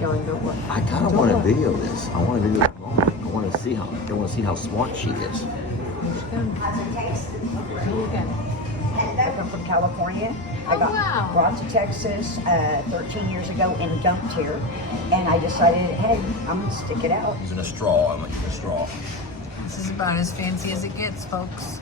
going to work. I kind of want to video this. I want to do it wrong. I want to see how smart she is. How's it taste? I come from California. I wow. brought to Texas 13 years ago and dumped here. And I decided, hey, I'm going to stick it out. Using a straw. I'm using a straw. This is about as fancy as it gets, folks.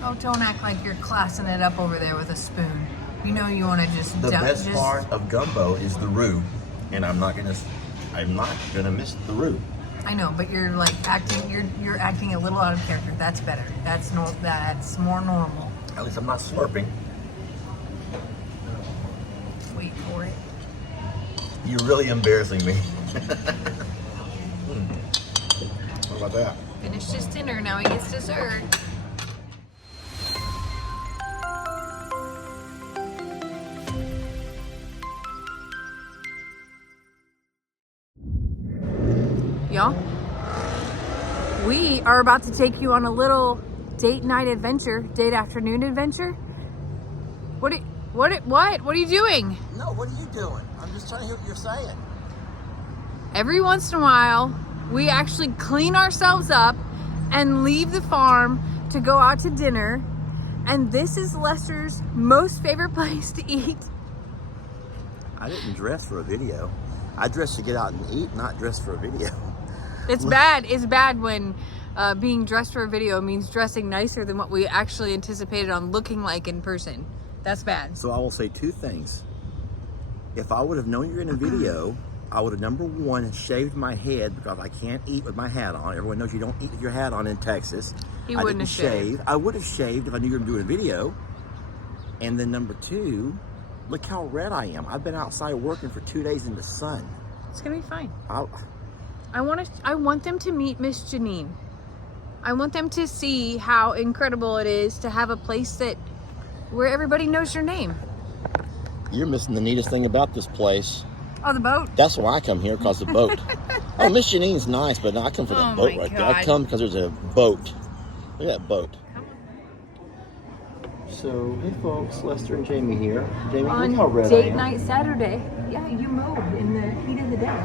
Oh, don't act like you're classing it up over there with a spoon. You know you want to just The best part of gumbo is the roux, and I'm not gonna miss the roux. I know, but you're like acting. You're acting a little out of character. That's better. That's more normal. At least I'm not slurping. Wait for it. You're really embarrassing me. What about that? Finished his dinner. Now he gets dessert. Y'all, we are about to take you on a little date night adventure, date afternoon adventure. What are you doing? No, what are you doing? I'm just trying to hear what you're saying. Every once in a while, we actually clean ourselves up and leave the farm to go out to dinner. And this is Lester's most favorite place to eat. I didn't dress for a video. I dressed to get out and eat, not dress for a video. It's bad. It's bad when being dressed for a video means dressing nicer than what we actually anticipated on looking like in person. That's bad. So I will say two things. If I would have known you're in a video, I would have, number one, shaved my head because I can't eat with my hat on. Everyone knows you don't eat with your hat on in Texas. He wouldn't have shaved. I would have shaved if I knew you were doing a video. And then number two, look how red I am. I've been outside working for 2 days in the sun. It's gonna be fine. I want them to meet Miss Janine. I want them to see how incredible it is to have a place where everybody knows your name. You're missing the neatest thing about this place. Oh, the boat. That's why I come here, because the boat. Oh, Miss Janine's nice, but no, I come for the boat right there. I come because there's a boat. Look at that boat. So, hey folks, Lester and Jamie here. Jamie, look how red I am. Date night Saturday. Yeah, you mowed in the heat of the day.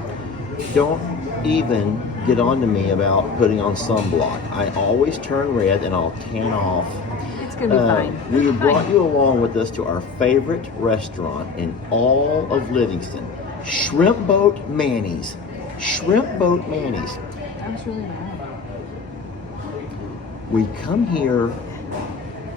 Don't even get on to me about putting on sunblock. I always turn red and I'll tan off. It's gonna be fine. We brought you along with us to our favorite restaurant in all of Livingston. Shrimp Boat Manny's. Shrimp Boat Manny's. That was really bad. We come here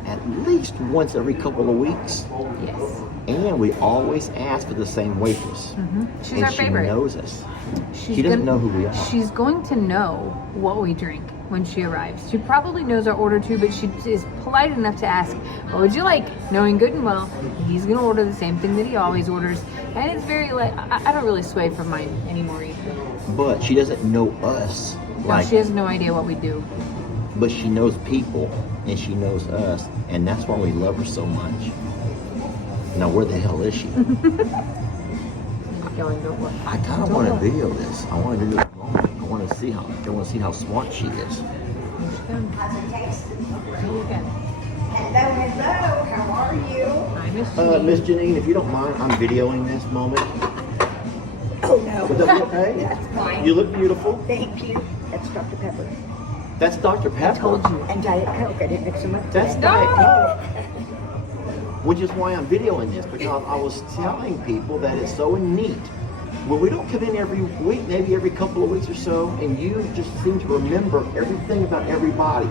at least once every couple of weeks. Yes. And we always ask for the same waitress. Mm-hmm. She's and our favorite. She knows us. She doesn't know who we are. She's going to know what we drink when she arrives. She probably knows our order too, but she is polite enough to ask, what would you like? Knowing good and well, he's going to order the same thing that he always orders. And it's very like, I don't really sway from mine anymore either. But she doesn't know us. No, she has no idea what we do. But she knows people, and she knows us, and that's why we love her so much. Now, where the hell is she? Going to work. I kind of want to video this. I want to do it wrong. I want to see how smart she is. How's it taste? Hello, how are you? Hi, Miss Janine. Miss Janine, if you don't mind, I'm videoing this moment. Oh, no. Would that be okay? That's fine. You look beautiful. Thank you. That's Dr. Pepper. That's Dr. Pepper. I told you. And Diet Coke. I didn't mix them up. That's today. Diet Coke. Which is why I'm videoing this, because I was telling people that it's so neat. Well, we don't come in every week, maybe every couple of weeks or so, and you just seem to remember everything about everybody.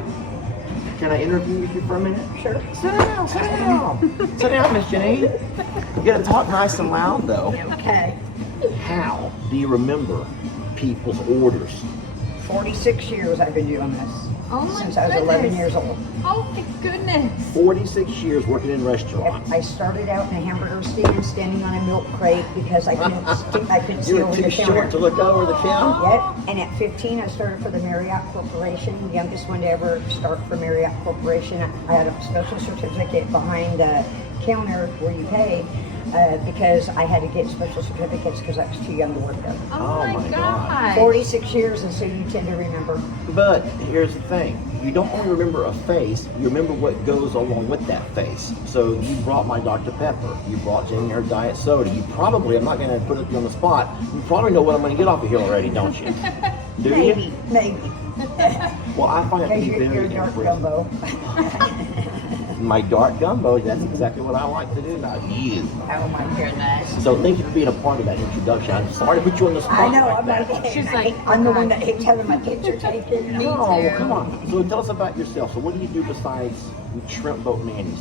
Can I interview you for a minute? Sure. Sit down, sit down. Sit down, Miss Janine. You gotta talk nice and loud, though. Okay. How do you remember people's orders? 46 years I've been doing this. Oh my Since I was 11 goodness. years old. Oh my goodness. 46 years working in restaurants. I started out in a hamburger stand, standing on a milk crate because I couldn't see You over were the too counter. short to look over the counter. Yep. And at 15, I started for the Marriott Corporation, the youngest one to ever start for Marriott Corporation. I had a special certificate behind the counter where you pay. because I had to get special certificates because I was too young to work there. Oh, my God. God. 46 years, and so you tend to remember. But here's the thing. You don't only remember a face, you remember what goes along with that face. So you brought my Dr. Pepper. You brought Janine her diet soda. You probably, I'm not going to put you on the spot, you probably know what I'm going to get off of here already, don't you? Do Maybe, you? maybe. Well, I find it to Because be you're very dark impressive. gumbo. My dark gumbo, that's exactly what I like to do about you. Oh, my goodness. So thank you for being a part of that introduction. I'm sorry to put you on the spot. I know, like I'm that. like, She's like, I'm the one that hates having my picture taken. Me No, too. come on. So tell us about yourself. So what do you do besides shrimp boat nannies?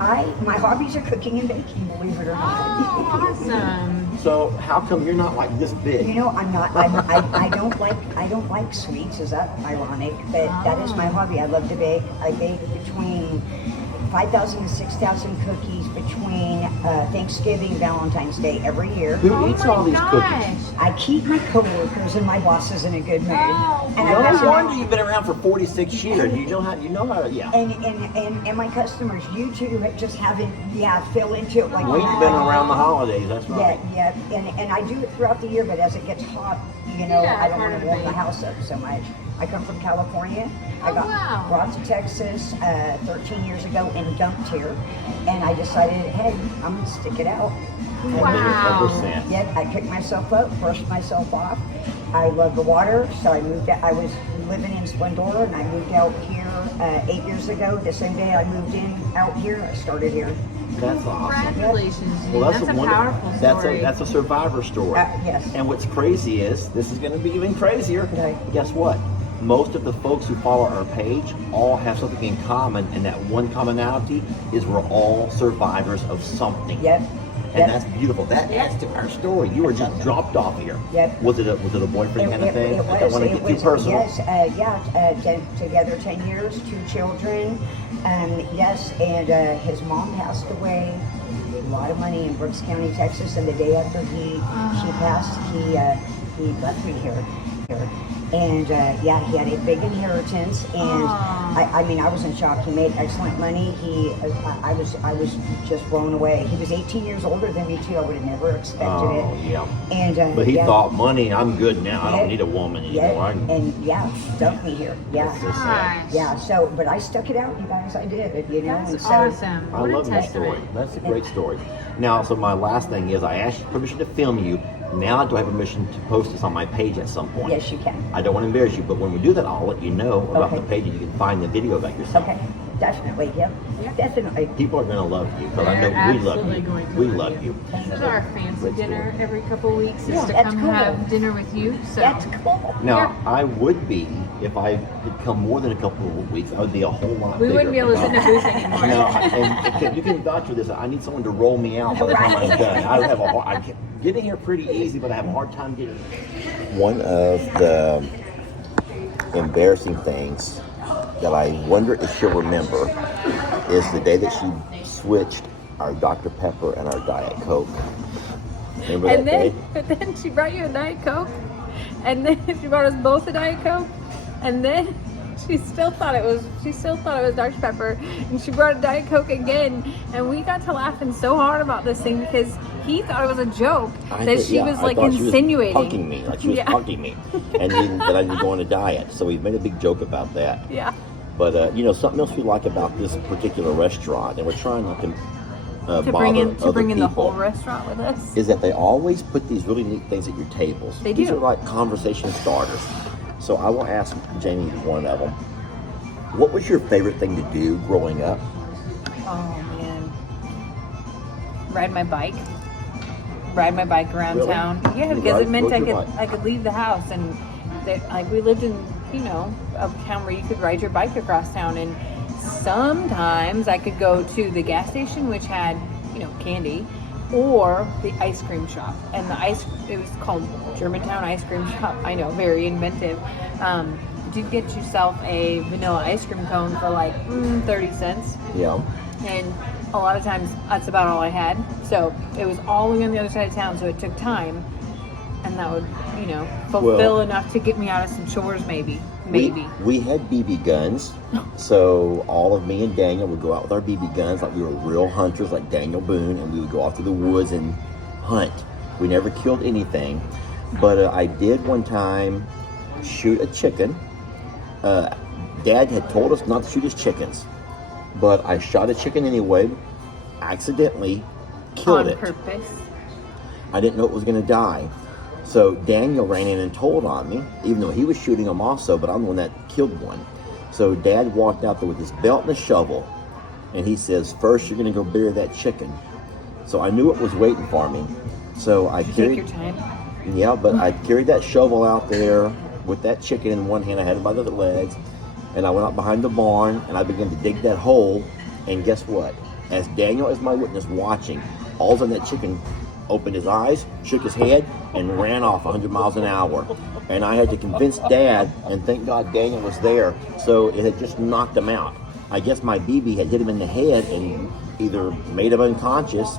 My hobbies are cooking and baking, believe it or not. Oh, awesome. So how come you're not like this big? You know, I don't like sweets. Is that ironic? But that is my hobby. I love to bake. I bake between 5,000 and 6,000 cookies between Thanksgiving and Valentine's Day every year. Who eats all these cookies? I keep my coworkers and my bosses in a good mood. Oh, And I No pass it wonder on. you've been around for 46 years. You know how, yeah. And my customers, you too, just haven't, fell into it like We've that. been around the holidays, that's right. Yeah. And I do it throughout the year, but as it gets hot, Yeah, I don't part want of to warm it. the house up so much. I come from California. I Oh, got wow. brought to Texas 13 years ago and dumped here. And I decided, hey, I'm going to stick it out. Wow. Ever since. Yet I picked myself up, brushed myself off. I love the water, so I moved out. I was living in Splendora, and I moved out here 8 years ago. The same day I moved in out here, I started here. That's awesome. Congratulations, Janine. Well, that's a wonderful- powerful story. That's a survivor story. Yes. And what's crazy is, this is going to be even crazier. Okay. Guess what? Most of the folks who follow our page all have something in common, and that one commonality is we're all survivors of something. Yep. And Yep. that's beautiful. That adds to our story. You were just dropped off here. Yep. Was it a boyfriend kind of thing? It I don't want to it get too was, personal. Yes, together 10 years, 2 children. Yes, and his mom passed away. A lot of money in Brooks County, Texas, and the day after she passed, he left me here. And he had a big inheritance, and I was in shock. He made excellent money. I was just blown away. He was 18 years older than me too. I would have never expected Oh, it. yeah. And But he thought, money, I'm good now. I don't need a woman anymore. Dumped me here. Yeah. That's so sad. Gosh. Yeah, so, but I stuck it out, you guys, I did, That's and so. awesome. I What a love that story. testament. That's a great story. Now, so my last thing is I asked you permission to film you. Now do I have permission to post this on my page at some point? Yes, you can. I don't want to embarrass you, but when we do that, I'll let you know about Okay. the page and you can find the video about yourself. Okay, definitely, yep, definitely. People are going to love you because I They're know we love absolutely you. going to We love love you. you. This is our fancy Great dinner story. every couple weeks is Yeah, to that's come cool. have dinner with you. So That's cool. Now, Yeah. I would be, if I could come more than a couple of weeks, I would be a whole lot we bigger. wouldn't be able to sit in a booth anymore. No, and you can vouch for this. I need someone to roll me out by the time I'm done. I have getting here pretty easy, but I have a hard time getting. One of the embarrassing things that I wonder if she'll remember is the day that she switched our Dr. Pepper and our Diet Coke. Remember that day? But then she brought you a Diet Coke, and then she brought us both a Diet Coke, and then she still thought it was Dr. Pepper, and she brought a Diet Coke again, and we got to laughing so hard about this thing because he thought it was a joke she was like insinuating. She was punking me, like she was punking me, and that I need to go on a diet. So we made a big joke about that. Yeah. But something else we like about this particular restaurant, and we're trying not to To bring in the whole restaurant with us. is that they always put these really neat things at your tables. They These do. are like conversation starters. So I will ask Jamie one of them. What was your favorite thing to do growing up? Oh man. Ride my bike around Really? town. Yeah, You because it meant rode your bike? I could leave the house, and we lived in a town where you could ride your bike across town, and sometimes I could go to the gas station, which had candy, or the ice cream shop, and it was called Germantown Ice Cream Shop. I know, very inventive. Did get yourself a vanilla ice cream cone for like 30 cents. Yeah. And a lot of times that's about all I had. So it was all the way on the other side of town, so it took time. And that would, fulfill enough to get me out of some chores maybe. maybe. We had BB guns, so all of me and Daniel would go out with our BB guns like we were real hunters, like Daniel Boone, and we would go off to the woods and hunt. We never killed anything, but I did one time shoot a chicken. Dad had told us not to shoot his chickens, but I shot a chicken anyway, accidentally killed it. On purpose. I didn't know it was going to die. So Daniel ran in and told on me, even though he was shooting them also, but I'm the one that killed one. So Dad walked out there with his belt and a shovel, and he says, first you're going to go bury that chicken. So I knew it was waiting for me. So I carried... Take your time. Yeah, but I carried that shovel out there with that chicken in one hand. I had it by the legs, and I went out behind the barn, and I began to dig that hole, and guess what? As Daniel is my witness watching, all of a sudden that chicken opened his eyes, shook his head, and ran off 100 miles an hour. And I had to convince Dad, and thank God Daniel was there, so it had just knocked him out. I guess my BB had hit him in the head and either made him unconscious,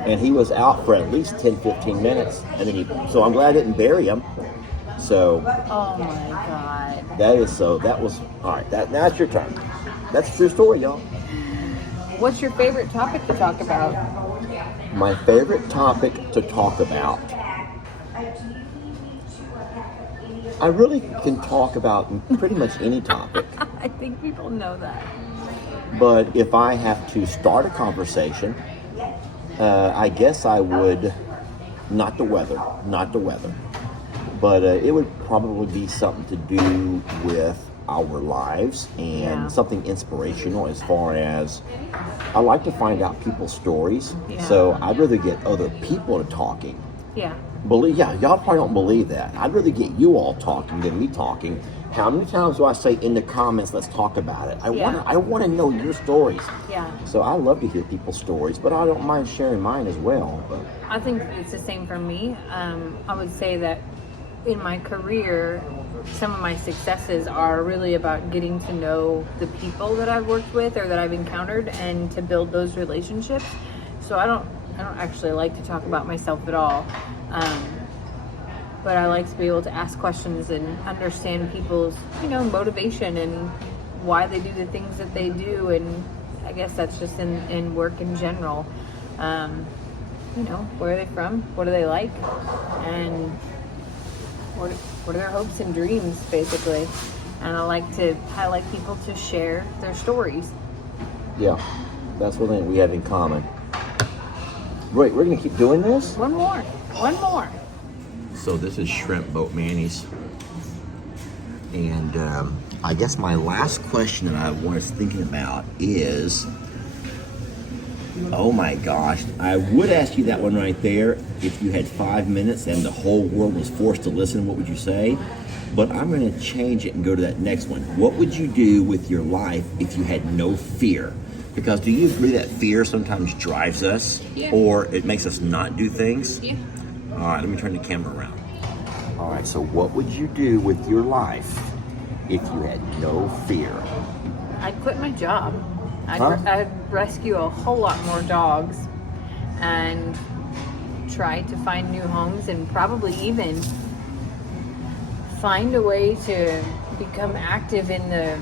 and he was out for at least 10-15 minutes. And then so I'm glad I didn't bury him. So Oh my God. that was all right. That's your turn. That's a true story, y'all. What's your favorite topic to talk about? My favorite topic to talk about. I really can talk about pretty much any topic. I think people know that. But if I have to start a conversation, I guess I would, not the weather, but it would probably be something to do with our lives and something inspirational as far as I like to find out people's stories. Yeah. So I'd rather get other people to talking. Yeah. Y'all probably don't believe that. I'd rather get you all talking than me talking. How many times do I say in the comments, let's talk about it? I want to know your stories. Yeah. So I love to hear people's stories, but I don't mind sharing mine as well. But I think it's the same for me. I would say that in my career, some of my successes are really about getting to know the people that I've worked with or that I've encountered and to build those relationships. So I don't actually like to talk about myself at all. But I like to be able to ask questions and understand people's, motivation and why they do the things that they do. And I guess that's just in work in general. Where are they from? What do they like? And what are their hopes and dreams, basically. And I like people to share their stories. yeah, that's one thing we have in common. Right, we're going to keep doing this? One more. So this is shrimp boat mayonnaise. And I guess my last question that I was thinking about is, oh my gosh, I would ask you that one right there. If you had 5 minutes and the whole world was forced to listen, what would you say? But I'm going to change it and go to that next one. What would you do with your life if you had no fear? Because do you agree that fear sometimes drives us? Yeah. Or it makes us not do things? Yeah. All right, let me turn the camera around. All right, so what would you do with your life if you had no fear? I'd quit my job. Huh? I'd rescue a whole lot more dogs and try to find new homes and probably even find a way to become active in the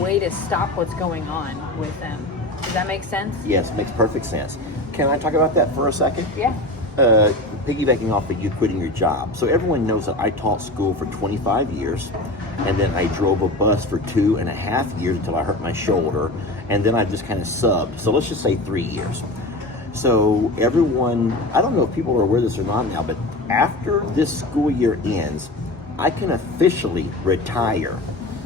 way to stop what's going on with them. Does that make sense? Yes, makes perfect sense. Can I talk about that for a second? Yeah. Piggybacking off of you quitting your job. So everyone knows that I taught school for 25 years, and then I drove a bus for 2.5 years until I hurt my shoulder, and then I just kind of subbed. So let's just say 3 years. So everyone, I don't know if people are aware of this or not now, but after this school year ends, I can officially retire.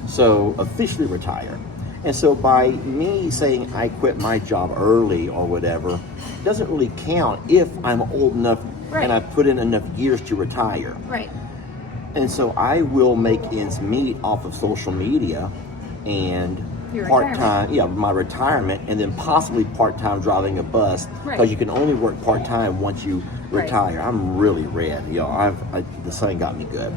So officially retire. And so by me saying I quit my job early or whatever, doesn't really count if I'm old enough and I've put in enough years to retire. Right. And so I will make ends meet off of social media and Your part-time, my retirement, and then possibly part-time driving a bus, because you can only work part-time once you retire. I'm really red, the sun got me good.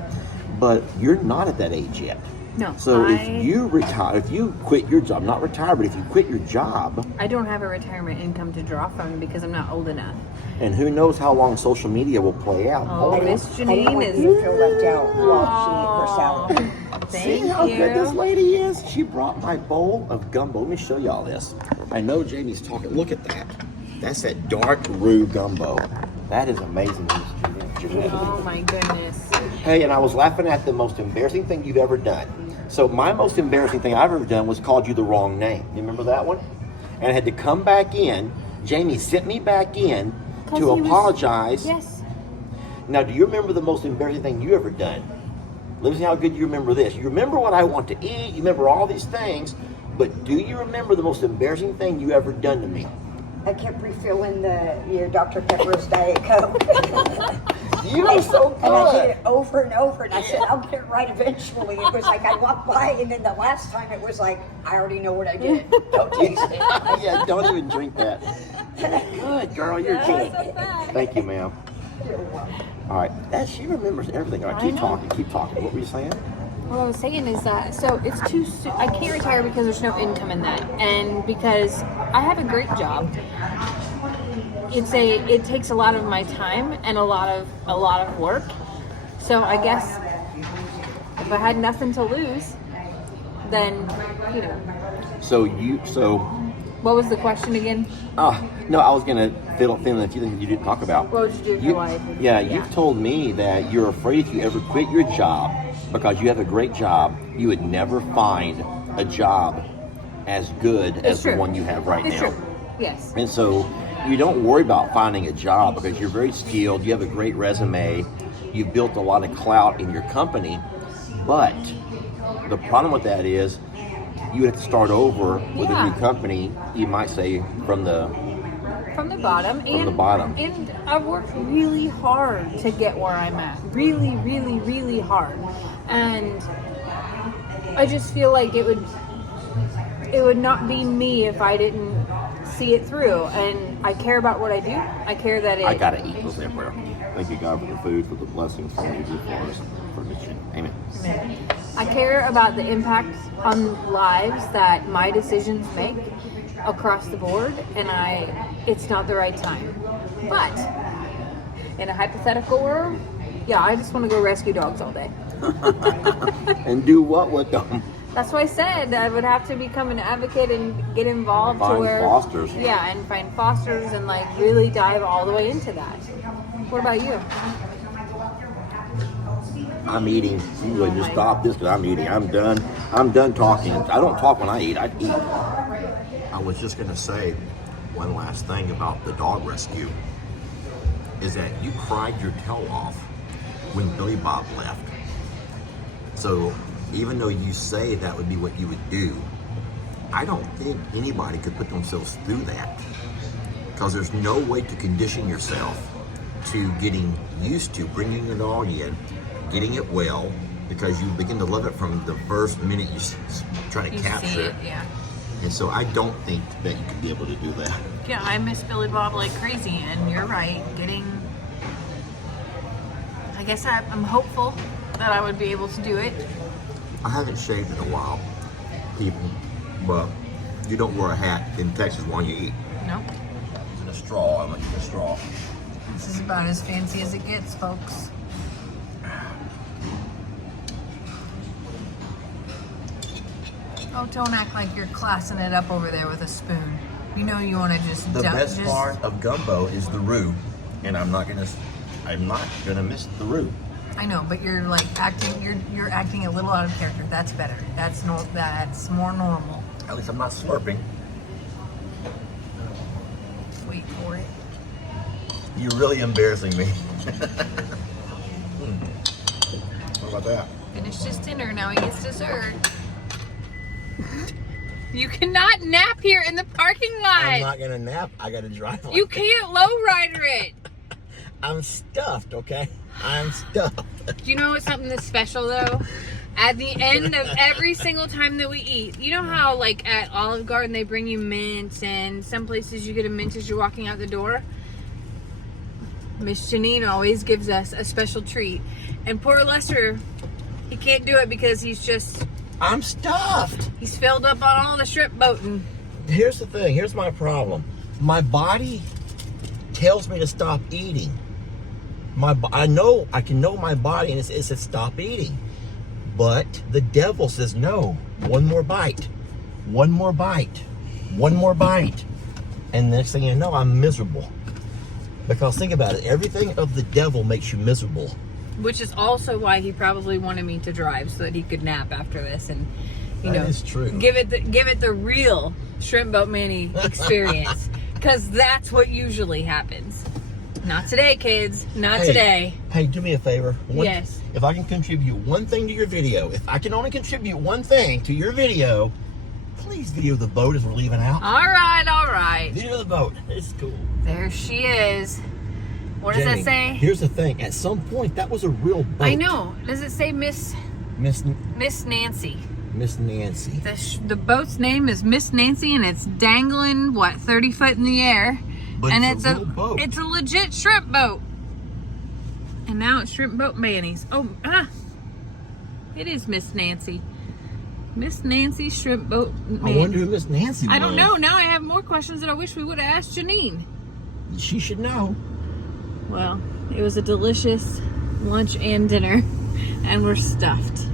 But you're not at that age yet. No. So if you retire, if you quit your job, not retire, but if you quit your job, I don't have a retirement income to draw from because I'm not old enough. and who knows how long social media will play out. Oh, Miss I didn't Janine want is. you to feel left out while she ate her salad. Thank See how you. good this lady is? She brought my bowl of gumbo. Let me show y'all this. I know Jamie's talking. Look at that. That's that dark roux gumbo. That is amazing, Miss Janine. Oh my goodness. Hey, and I was laughing at the most embarrassing thing you've ever done. So my most embarrassing thing I've ever done was called you the wrong name. You remember that one? And I had to come back in. Jamie sent me back in to apologize. Yes. Now, do you remember the most embarrassing thing you ever done? Let me see how good you remember this. You remember what I want to eat. You remember all these things. But do you remember the most embarrassing thing you ever done to me? I kept refilling your Dr. Pepper's Diet Coke. You are so good. And I did it over and over, and I said, I'll get it right eventually. It was like I walked by, and then the last time it was like, I already know what I did. Don't taste it. Yeah, don't even drink that. Good girl, you're good. Thank you, ma'am. All right, she remembers everything. All right, keep talking, keep talking. What were you saying? What I was saying is that, so it's too soon. I can't retire because there's no income in that, and because I have a great job. It takes a lot of my time and a lot of work. So I guess if I had nothing to lose, then So what was the question again? no, I was gonna fill in a few things you didn't talk about. What would you do with your life? Yeah, you've told me that you're afraid if you ever quit your job because you have a great job, you would never find a job as good as the one you have right It's now. true. Yes. And so you don't worry about finding a job because you're very skilled, you have a great resume, you've built a lot of clout in your company, but the problem with that is you have to start over with a new company, you might say from the bottom. And I've worked really hard to get where I'm at. Really, really, really hard. And I just feel like it would not be me if I didn't see it through. And I care about what I do. I care that I gotta eat those everywhere. Thank you, God, for the food, for the blessings, for what you do for us, for mission. Amen. Amen. I care about the impact on lives that my decisions make across the board, and it's not the right time. But in a hypothetical world, yeah, I just want to go rescue dogs all day. And do what with them? That's why I said I would have to become an advocate and get involved Find to where fosters. Yeah, and find fosters and like really dive all the way into that. What about you? I'm eating. You would just stop this because I'm eating. I'm done. I'm done talking. I don't talk when I eat. I eat. I was just gonna say one last thing about the dog rescue. Is that you cried your tail off when Billy Bob left. So even though you say that would be what you would do, I don't think anybody could put themselves through that. Because there's no way to condition yourself to getting used to bringing your dog in, getting it well, because you begin to love it from the first minute you try to capture it. Yeah. And so I don't think that you could be able to do that. Yeah, I miss Billy Bob like crazy, and you're right. I guess I'm hopeful that I would be able to do it. I haven't shaved in a while, people, but you don't wear a hat in Texas while you eat. No. Using a straw, I'm gonna use a straw. This is about as fancy as it gets, folks. Oh, don't act like you're classing it up over there with a spoon. You know you want to just The best part of gumbo is the roux, and I'm not gonna miss the roux. I know, but you're like acting. You're acting a little out of character. That's better. That's more normal. At least I'm not slurping. Wait for it. You're really embarrassing me. What about that? Finished his dinner. Now he gets dessert. You cannot nap here in the parking lot. I'm not gonna nap. I gotta drive. You can't lowrider it. I'm stuffed, okay? I'm stuffed. Do you know what's something that's special though? At the end of every single time that we eat, you know how like at Olive Garden they bring you mint, and some places you get a mint as you're walking out the door? Miss Janine always gives us a special treat. And poor Lester, he can't do it because he's just I'm stuffed. He's filled up on all the shrimp boating. Here's the thing. Here's my problem. My body tells me to stop eating. I can know my body, and it says stop eating. But the devil says no. One more bite. One more bite. One more bite. And next thing you know, I'm miserable. Because think about it. Everything of the devil makes you miserable. Which is also why he probably wanted me to drive, so that he could nap after this, and That is true. give it the real Shrimp Boat Manny experience, because that's what usually happens. Not today, kids. Not today. Hey, do me a favor. Yes. If I can contribute one thing to your video, if I can only contribute one thing to your video, please video the boat as we're leaving out. All right. Video the boat. It's cool. There she is. What does Jenny, that say? Here's the thing. At some point, that was a real boat. I know. Does it say Miss Nancy? Miss Nancy. The boat's name is Miss Nancy, and it's dangling 30 foot in the air. But and it's a real boat. It's a legit shrimp boat. And now it's Shrimp Boat Manny's. It is Miss Nancy. Miss Nancy Shrimp Boat Manny. I wonder who Miss Nancy was. I don't know. Now I have more questions that I wish we would have asked Janine. She should know. Well, it was a delicious lunch and dinner, and we're stuffed.